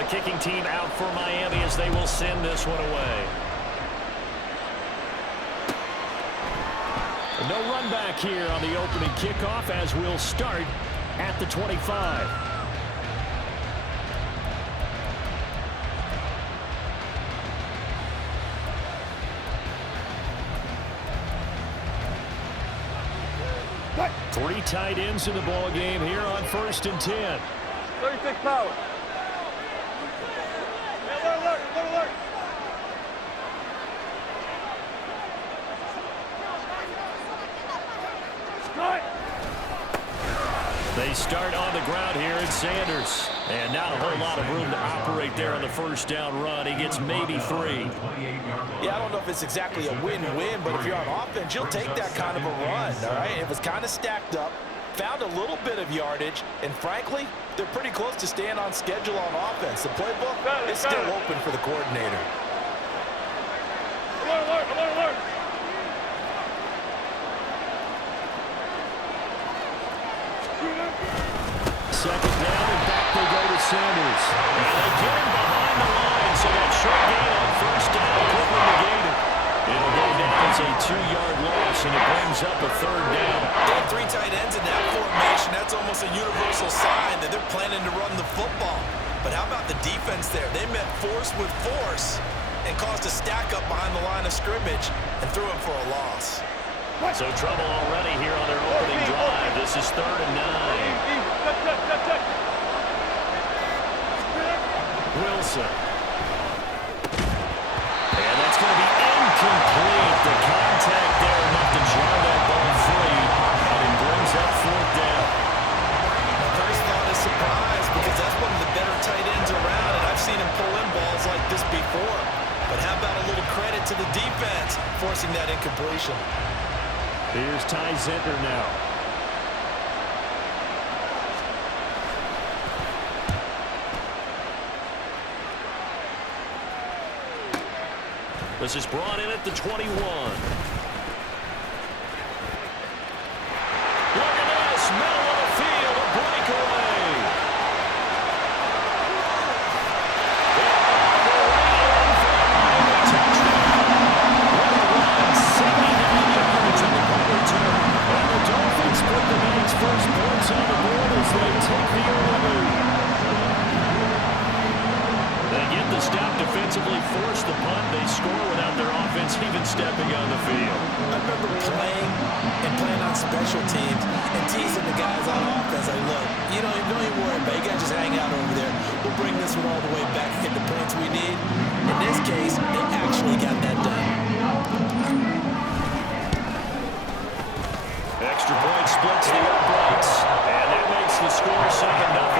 The kicking team out for Miami as they will send this one away. No run back here on the opening kickoff as we'll start at the 25. Three tight ends in the ball game here on 1st and 10. 36 power. Alert. They start on the ground here at Sanders. And not a whole lot of room to operate there on the first down run. He gets maybe 3. Yeah, I don't know if it's exactly a win-win, but if you're on offense, you'll take that kind of a run, all right? It was kind of stacked up, found a little bit of yardage, and frankly, they're pretty close to staying on schedule on offense. The playbook is still open for the coordinator. Alert. Second down, and back they go to Sanders. And they get him behind the line, so that short gain on first down could negate it. It'll go down as a 2-yard loss, and it brings up a 3rd down. They have 3 tight ends in that formation. That's almost a universal sign that they're planning to run the football. But how about the defense there? They met force with force and caused a stack up behind the line of scrimmage and threw him for a loss. So trouble already here on their opening drive. This is 3rd and 9. Wilson. And that's going to be incomplete. The contact there enough to jar that ball free. And it brings up 4th down. My first thought is surprise because that's one of the better tight ends around, and I've seen him pull in balls like this before. But how about a little credit to the defense forcing that incompletion? Here's Ty Zentner now. This is brought in at the 21. Look at this, middle of the field, a breakaway. Touchdown. What a run, 79 yards on the punt return. And the Dolphins put the night's first points on the board as they take the early lead. They get the stop defensively, force the punt. They score without their offense even stepping on the field. I remember playing on special teams and teasing the guys on offense. Like, look, don't even worry about it. You guys just hang out over there. We'll bring this one all the way back and get the points we need. In this case, they actually got that done. Extra point splits the uprights, and that makes the score 7-0.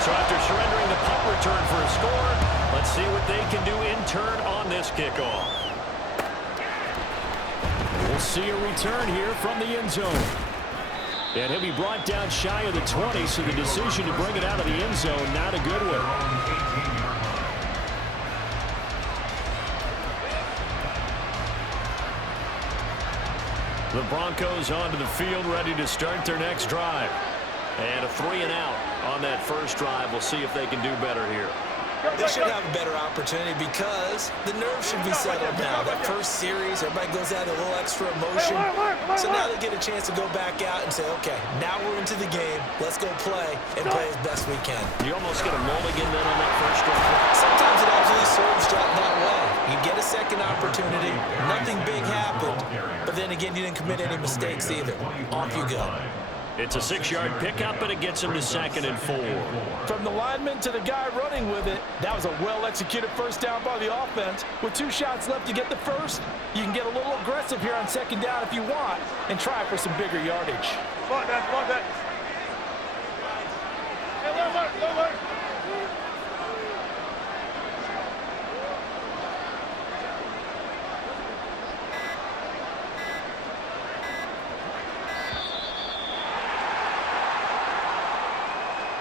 So after surrendering the punt return for a score, let's see what they can do in turn on this kickoff. We'll see a return here from the end zone. And he'll be brought down shy of the 20, so the decision to bring it out of the end zone, not a good one. The Broncos onto the field, ready to start their next drive. And a 3-and-out on that first drive. We'll see if they can do better here. They should have a better opportunity because the nerves should be settled now. That first series, everybody goes out a little extra emotion. So now they get a chance to go back out and say, okay, now we're into the game. Let's go play and play as best we can. You almost get a mulligan then on that first drive. Sometimes it actually serves that way. You get a second opportunity. Nothing big happened. But then again, you didn't commit any mistakes either. Off you go. It's a 6-yard pickup, and it gets him to 2nd and 4. From the lineman to the guy running with it, that was a well-executed first down by the offense. With 2 shots left to get the first, you can get a little aggressive here on 2nd down if you want and try for some bigger yardage. Block that. Hey, alert.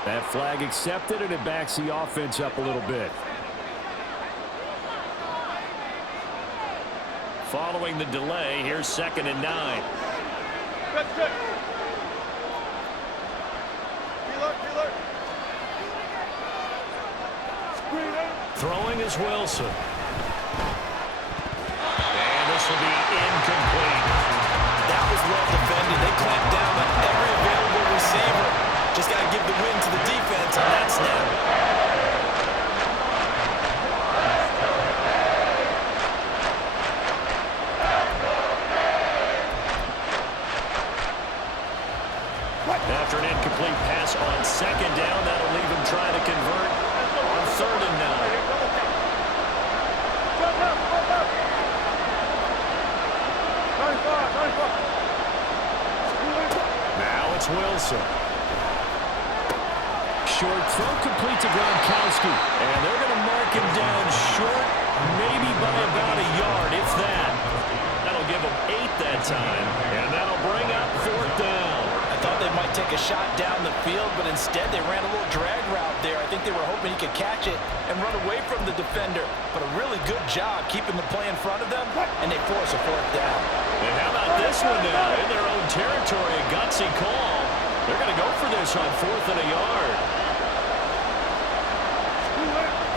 That flag accepted, and it backs the offense up a little bit. Following the delay, here's 2nd and 9. Check. Healer. Screener. Throwing is Wilson. And this will be incomplete. That was well defended. They clamped down on every available receiver. Just got to give the win to the defense on that snap. After an incomplete pass on 2nd down, that'll leave him trying to convert on 3rd and 9. Now it's Wilson. Short throw complete to Gronkowski. And they're going to mark him down short, maybe by about a yard, if that. That'll give him 8 that time. And that'll bring up 4th down. I thought they might take a shot down the field, but instead they ran a little drag route there. I think they were hoping he could catch it and run away from the defender. But a really good job keeping the play in front of them, and they force a 4th down. And how about this one now? In their own territory, a gutsy call. They're going to go for this on 4th and a yard.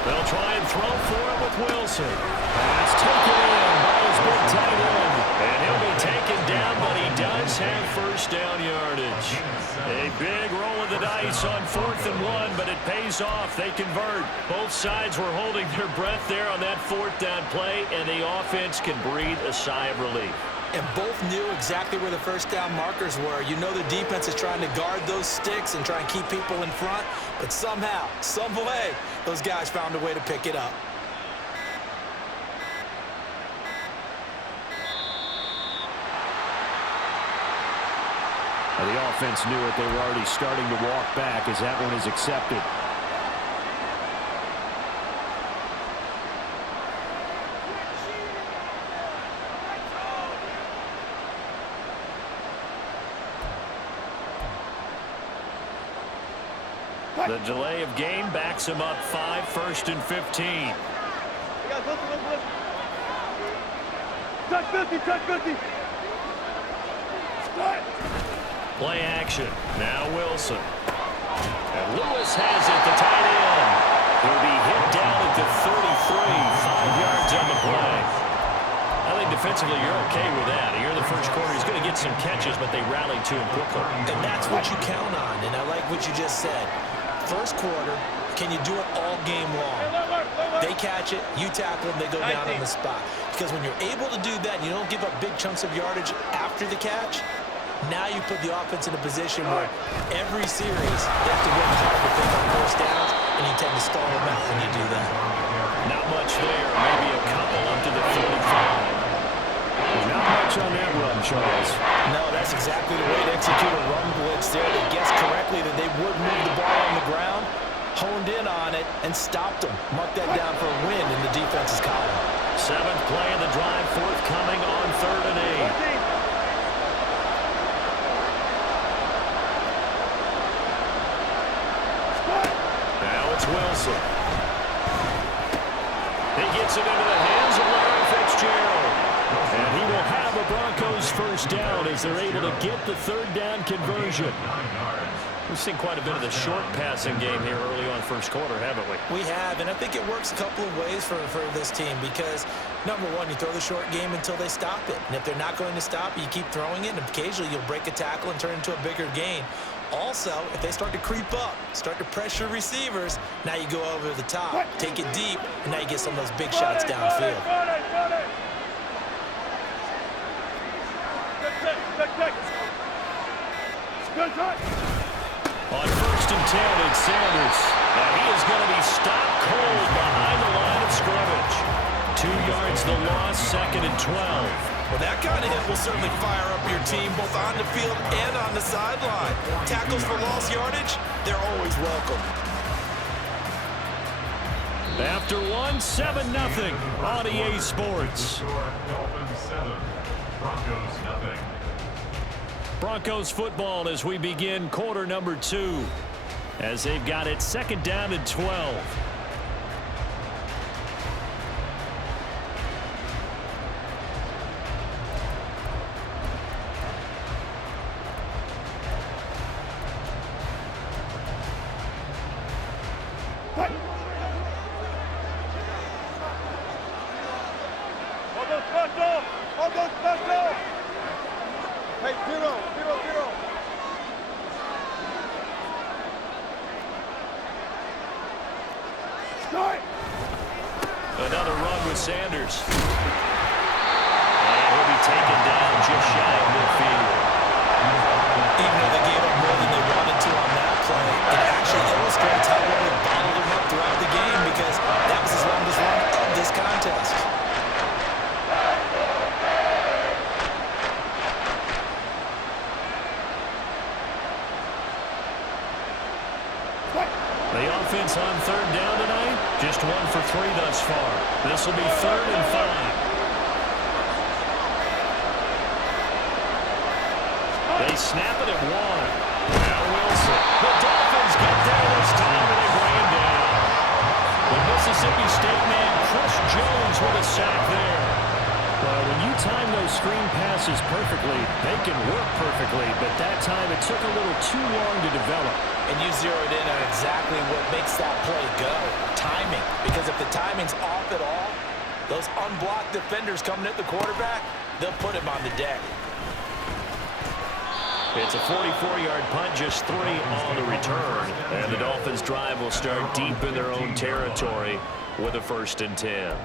They'll try and throw for it with Wilson. That's taken in by his big tight end. And he'll be taken down, but he does have 1st down yardage. A big roll of the dice on 4th and 1, but it pays off. They convert. Both sides were holding their breath there on that 4th down play, and the offense can breathe a sigh of relief. And both knew exactly where the 1st down markers were. You know the defense is trying to guard those sticks and try and keep people in front, but somehow, some way, those guys found a way to pick it up. The offense knew it. They were already starting to walk back as that one is accepted. The delay of game backs him up 5, 1st and 15. Touch 50. Start. Play action. Now Wilson. And Lewis has it, the tight end. He'll be hit down at the 33, 5 yards on the play. I think defensively you're okay with that. Here in the first quarter, he's going to get some catches, but they rallied to him quickly. And that's what you count on, and I like what you just said. First quarter, can you do it all game long? They catch it, you tackle them, they go down on the spot. Because when you're able to do that, and you don't give up big chunks of yardage after the catch, now you put the offense in a position where every series they have to work hard to pick up 1st downs, and you tend to stall them out when you do that. Not much there, maybe a couple up to the 45. Not much on that run, Charles. No, that's exactly the way to execute a run blitz there. They guessed correctly that they would move the ball on the ground, honed in on it, and stopped them. Mark that down for a win in the defense's column. 7th play of the drive, forthcoming on 3rd and 8. Now it's Wilson. He gets it into the hands of Larry Fitzgerald. And he will have a Broncos 1st down as they're able to get the 3rd down conversion. We've seen quite a bit of the short passing game here early on 1st quarter, haven't we? We have, and I think it works a couple of ways for this team because, number one, you throw the short game until they stop it. And if they're not going to stop it, you keep throwing it, and occasionally you'll break a tackle and turn it into a bigger gain. Also, if they start to creep up, start to pressure receivers, now you go over the top, take it deep, and now you get some of those big shots downfield. On 1st and 10, it's Sanders. Now he is going to be stopped cold behind the line of scrimmage. 2 yards the loss, 2nd and 12. Well, that kind of hit will certainly fire up your team both on the field and on the sideline. Tackles for lost yardage, they're always welcome. After one, 7-0 on EA Sports. Dolphins 7, Broncos nothing. Broncos football as we begin quarter number 2. As they've got it 2nd down and 12. Another run with Sanders. And he'll be taken down just shy of midfield. Even though they gave up more than they wanted to on that play, it actually illustrates how well they bottled him up throughout the game because that was his longest run of this contest. The offense on third down tonight, just 1 for 3 thus far. This will be 3rd and 5. They snap it at 1. Now Wilson. The Dolphins get there this time and they bring him down. The Mississippi State man, Chris Jones, with a sack there. Well, when you time those screen passes perfectly, they can work perfectly, but that time it took a little too long to develop. And you zeroed in on exactly what makes that play go. Timing. Because if the timing's off at all, those unblocked defenders coming at the quarterback, they'll put him on the deck. It's a 44-yard punt, just 3 on the return. And the Dolphins' drive will start deep in their own territory with a 1st and 10.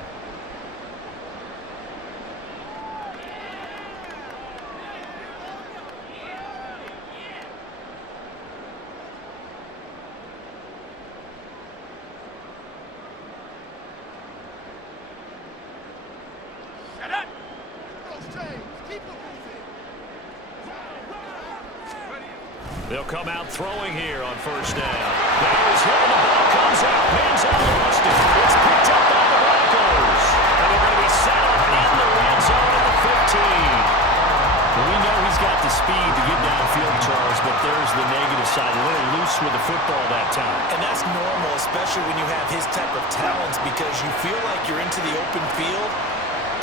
They'll come out throwing here on 1st down. There's him, and the ball comes out. Pins out Austin. It's picked up by the Broncos. And they're going to be set up in the red zone at the 15. We know he's got the speed to get downfield, Charles, but there's the negative side. A little loose with the football that time. And that's normal, especially when you have his type of talents, because you feel like you're into the open field,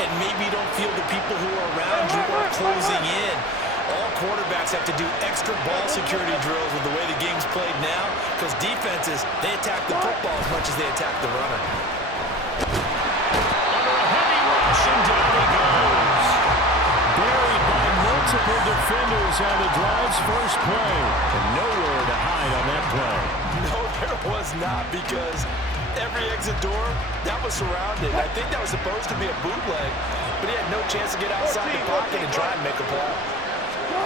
and maybe you don't feel the people who are around you are closing in. All quarterbacks have to do extra ball security drills with the way the game's played now, because defenses, they attack the football as much as they attack the runner. Under a heavy rush, and down he goes. Buried by multiple defenders on the drive's first play. And nowhere to hide on that play. No, there was not, because every exit door, that was surrounded. I think that was supposed to be a bootleg, but he had no chance to get outside the pocket and try and make a play. And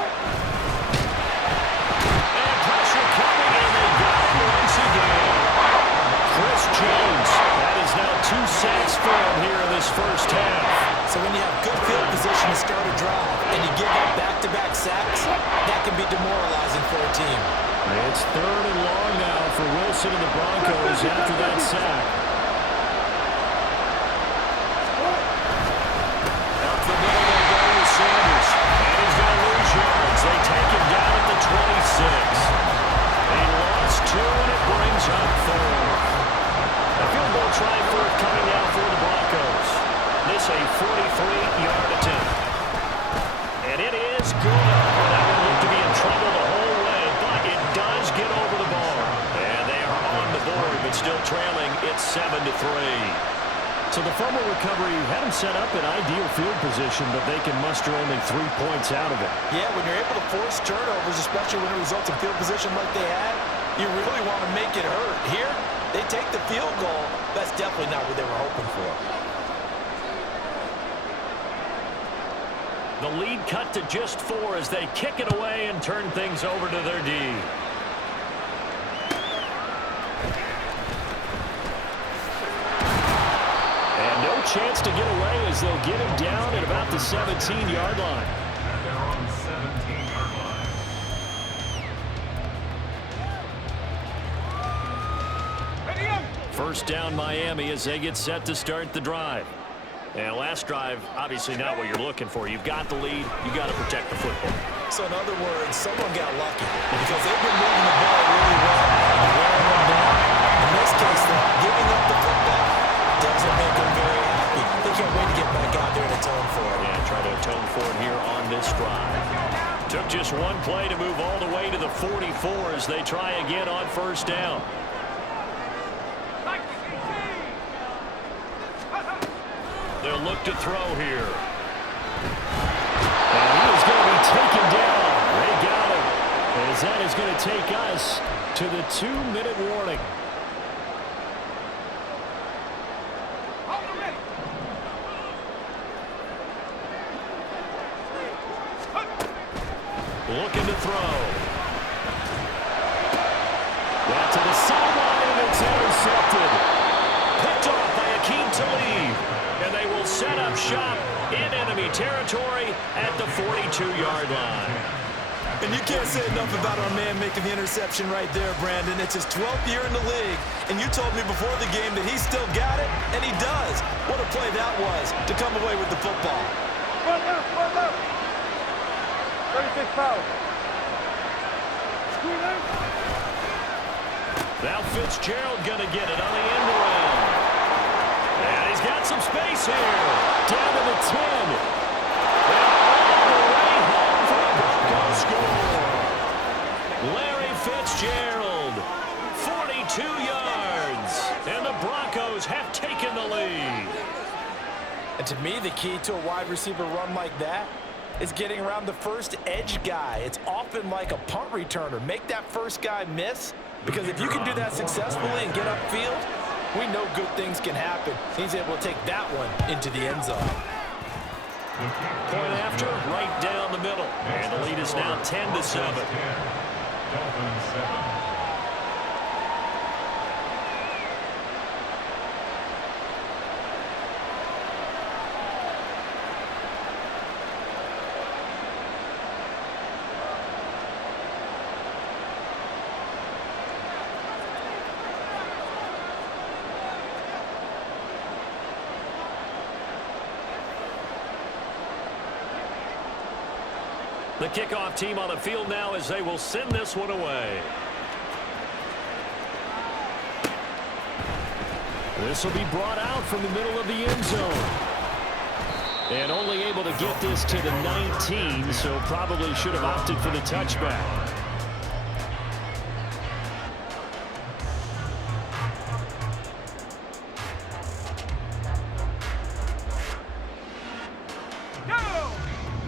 pressure coming, and they got him once again. Chris Jones, that is now 2 sacks for him here in this first half. So when you have good field position to start a drive and you give up back-to-back sacks, that can be demoralizing for a team. It's 3rd and long now for Wilson and the Broncos after that sack. Up the middle they go with Sanders. And he's going to lose yards. They take him down at the 26. He lost 2, and it brings up 4. A field goal try coming now for the Broncos. This a 43-yard attempt. And it is good. Well, that one looked to be in trouble the whole way, but it does get over the bar. And they are on the board, but still trailing. It's 7-3. So the fumble recovery had them set up in ideal field position, but they can muster only 3 points out of it. Yeah, when you're able to force turnovers, especially when it results in field position like they had, you really want to make it hurt. Here, they take the field goal. That's definitely not what they were hoping for. The lead cut to just 4 as they kick it away and turn things over to their D. And no chance to get away as they'll get him down at about the 17-yard line. They're on the 17-yard line. First down Miami as they get set to start the drive. And last drive, obviously not what you're looking for. You've got the lead. You've got to protect the football. So in other words, someone got lucky because they've been moving the ball really well and wearing them down. In this case, though, giving up the football doesn't make them very happy. They can't wait to get back out there and atone for it. Yeah, try to atone for it here on this drive. Took just one play to move all the way to the 44 as they try again on first down. They'll look to throw here. And he is going to be taken down. They got him. As that is going to take us to the 2-minute warning. Looking to throw. That to the sideline, and it's intercepted. Picked off by Akeem Talib. And they will set up shop in enemy territory at the 42-yard line. And you can't say enough about our man making the interception right there, Brandon. It's his 12th year in the league, and you told me before the game that he still got it, and he does. What a play that was to come away with the football. One left. 36 pounds. Screen out. Now Fitzgerald going to get it on the end around. And he's got some space here. Down to the 10. And all the way home for a Broncos score. Larry Fitzgerald, 42 yards. And the Broncos have taken the lead. And to me, the key to a wide receiver run like that is getting around the first edge guy. It's often like a punt returner. Make that first guy miss, because if you can do that successfully and get upfield, we know good things can happen. He's able to take that one into the end zone. Point after, right down the middle. And the lead is now 10-7. Dolphins 7. The kickoff team on the field now as they will send this one away. This will be brought out from the middle of the end zone. And only able to get this to the 19, so probably should have opted for the touchback.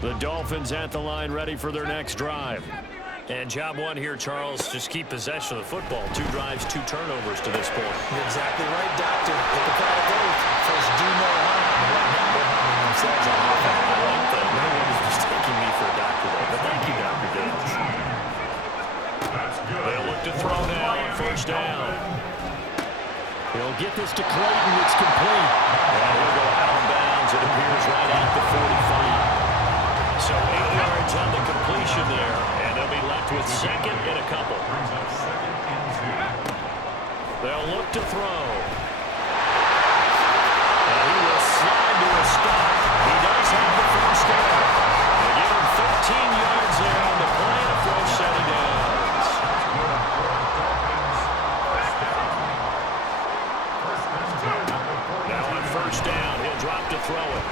The Dolphins at the line, ready for their next drive. And job one here, Charles, just keep possession of the football. 2 drives, 2 turnovers to this point. You're exactly right, Doctor. Hippocratic oath. First, do no harm, and let not go harming themselves on offense. I like that. No one is just taking me for a doctor, though. But thank you, Dr. Dales. They'll look to throw now on first down. He'll get this to Clayton. It's complete. And he'll go out of bounds. It appears right at the 45. So 8 yards on the completion there, and they'll be left with second and a couple. They'll look to throw. And he will slide to a stop. He does have the first down. They give him 13 yards there on the play, a fresh set of downs. Now on first down, he'll drop to throw it.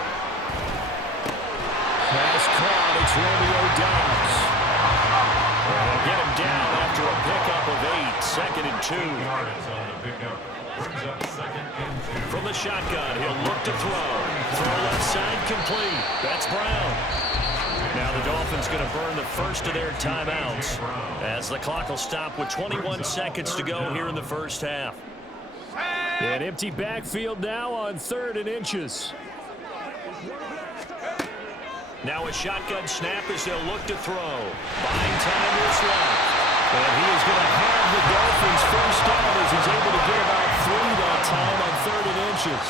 Pass caught, it's Romeo Doubs. They'll get him down after a pickup of 8, second and 2. From the shotgun, he'll look to throw. Throw left side complete. That's Brown. Now the Dolphins going to burn the first of their timeouts as the clock will stop with 21 seconds to go here in the first half. An empty backfield now on 3rd and inches. Now a shotgun snap as they'll look to throw. Buying time is left. And he is going to have the Dolphins first down as he's able to get about 3 that time on 3rd and inches.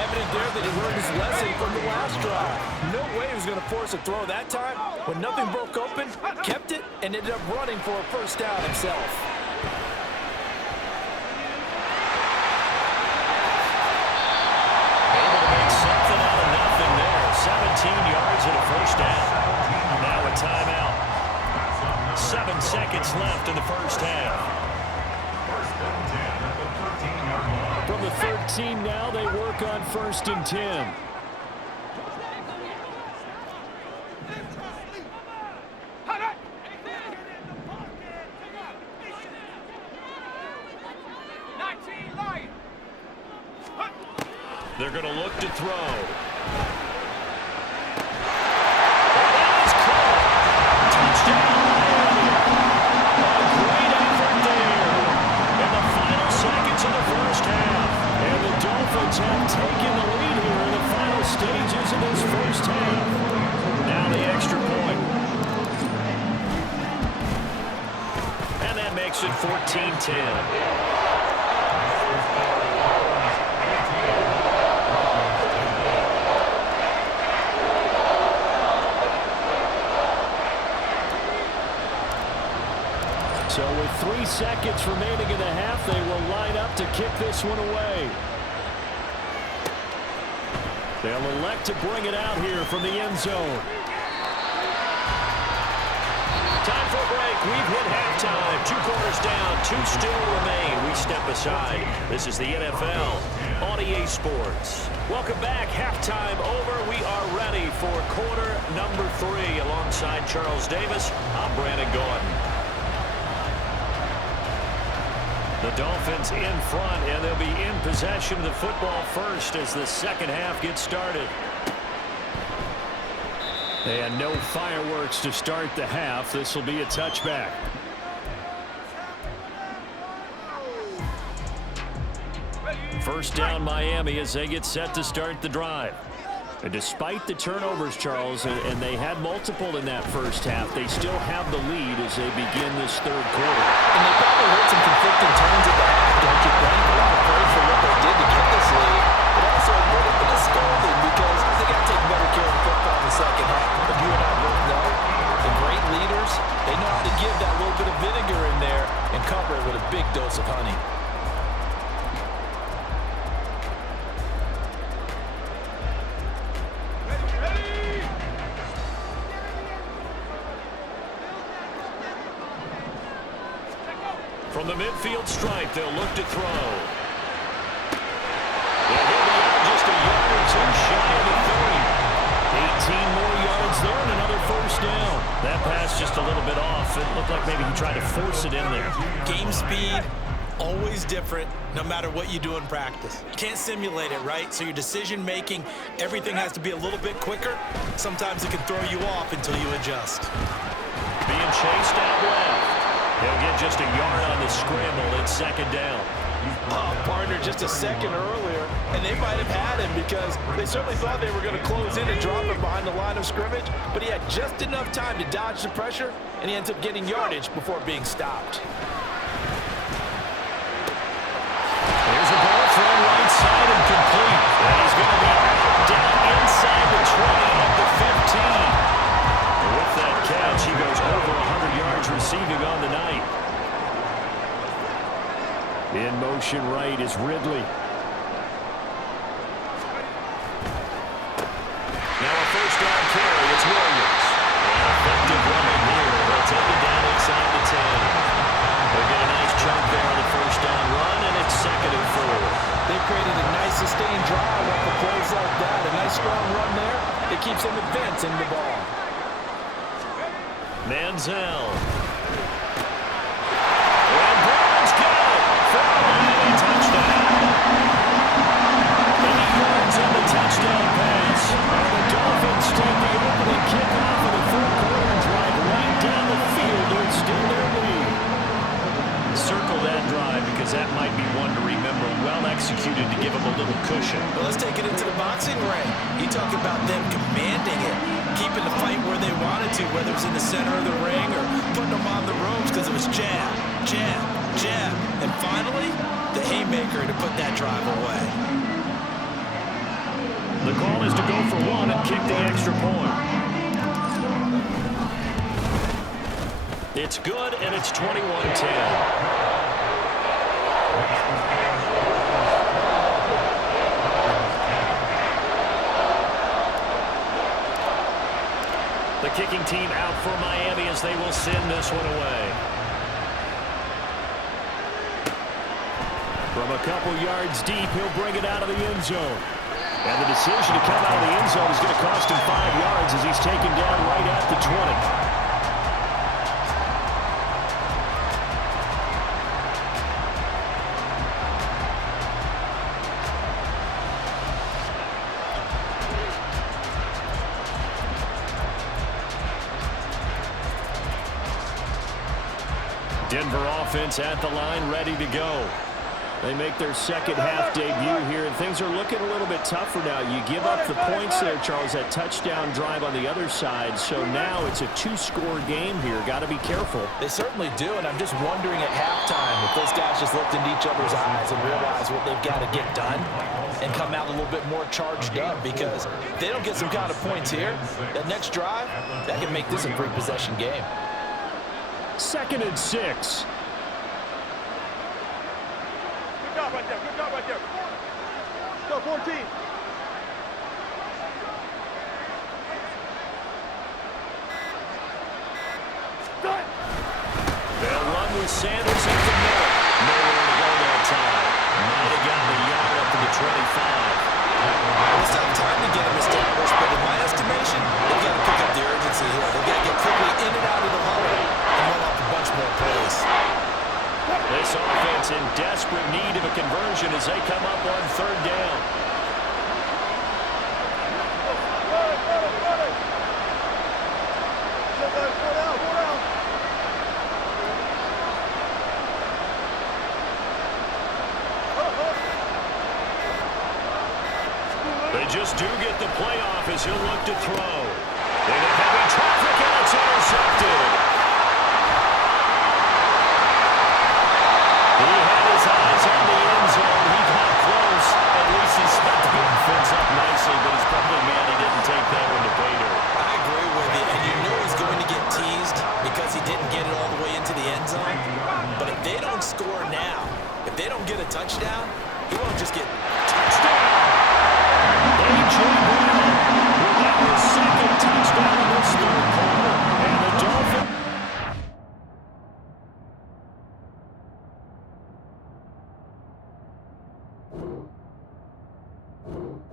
Evident there that he learned his lesson from the last drive. No way he was going to force a throw that time. When nothing broke open, kept it, and ended up running for a first down himself. Able to make something out of nothing there. 17 yards and a first down. Now a timeout. 7 seconds left in the first half. From the 13 now, they work on 1st and 10. They're going to look to throw. Have taken the lead here in the final stages of this first half. Now the extra point. makes it 14-10. So with 3 seconds remaining in the half, they will line up to kick this one away. They'll elect to bring it out here from the end zone. Time for a break. We've hit halftime. 2 quarters down. 2 still remain. We step aside. This is the NFL on EA Sports. Welcome back. Halftime over. We are ready for quarter number 3. Alongside Charles Davis, I'm Brandon Gordon. The Dolphins in front, and they'll be in possession of the football first as the second half gets started. And no fireworks to start the half. This will be a touchback. First down Miami as they get set to start the drive. And despite the turnovers, Charles, and they had multiple in that first half, they still have the lead as they begin this third quarter. And they probably heard some conflicting tones at the half, don't you think? A lot of praise for what they did to get this lead, but also a little bit of scolding because they got to take better care of the football in the second half. But you and I both know the great leaders, they know how to give that little bit of vinegar in there and cover it with a big dose of honey. From the midfield stripe, they'll look to throw. They'll hit the out just a yard or 2 shy of the 30. 18 more yards there and another first down. That pass just a little bit off. It looked like maybe he tried to force it in there. Game speed, always different, no matter what you do in practice. You can't simulate it, right? So your decision making, everything has to be a little bit quicker. Sometimes it can throw you off until you adjust. Being chased out left. They'll get just a yard on the scramble. It's second down. Partner just a second earlier, and they might have had him because they certainly thought they were going to close in and drop him behind the line of scrimmage, but he had just enough time to dodge the pressure, and he ends up getting yardage before being stopped. There's a ball thrown right side and complete. And he's going to be down inside the 20 at the 15. With that catch, he goes over 100 yards receiving on the night. In motion right is Ridley. Now a first down carry. It's Williams. An effective running here. They'll take it down inside the 10. They'll get a nice chunk there on the first down run, and it's second and 4. They've created a nice sustained drive off the plays like that. A nice strong run there. It keeps them advancing the ball. Manziel. And Brown's got it. For a touchdown. 8 yards on the touchdown pass. And the Dolphins take the opening kickoff of the third quarter and drive right down the field to extend their lead. Circle that drive because that might be one to remember. Well executed to give them a little cushion. Well, let's take it into the boxing ring. You talk about them commanding it, keeping the fight where they wanted to, whether it's in the center of the ring or putting them on the ropes because it was jab, jab, jab. And finally, the haymaker to put that drive away. The call is to go for one and kick the extra point. It's good, and it's 21-10. The kicking team out for Miami as they will send this one away. From a couple yards deep, he'll bring it out of the end zone. And the decision to come out of the end zone is going to cost him 5 yards as he's taken down right at the 20. Denver offense at the line, ready to go. They make their second half debut here, and things are looking a little bit tougher now. You give up the points there, Charles, that touchdown drive on the other side. So now it's a two-score game here. Got to be careful. They certainly do, and I'm just wondering at halftime if those guys just looked into each other's eyes and realized what they've got to get done and come out a little bit more charged up, because if they don't get some kind of points here, that next drive, that can make this a three-possession game. 2nd and 6. Good job right there. Good job right there. Go, 14. They'll run with Sanders at the middle. Nowhere to go that time. Might have gotten the yard up to the 25. It's not time to get them established, but in my estimation, they've got to pick up the urgency here. They've got to get quickly in and out of the huddle and run off a bunch more plays. This offense in desperate need of a conversion as they come up on 3rd down. They just do get the playoff as he'll look to throw. Into heavy traffic, and it's intercepted. He had his eyes on the end zone. He got close. At least he stuck the defense up nicely, but he's probably mad he didn't take that one to pay dirt. I agree with you, and you know he's going to get teased because he didn't get it all the way into the end zone. But if they don't score now, if they don't get a touchdown, he won't just get